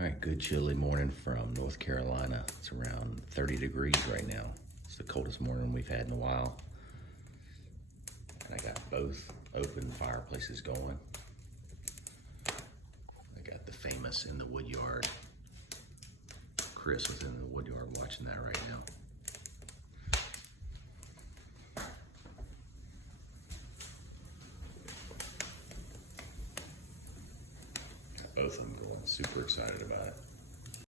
All right, good chilly morning from North Carolina. It's around 30 degrees right now. It's the coldest morning we've had in a while. And I got both open fireplaces going. I got the famous in the wood yard. Chris is in the wood yard watching that right now. Got both of them going, super excited about it.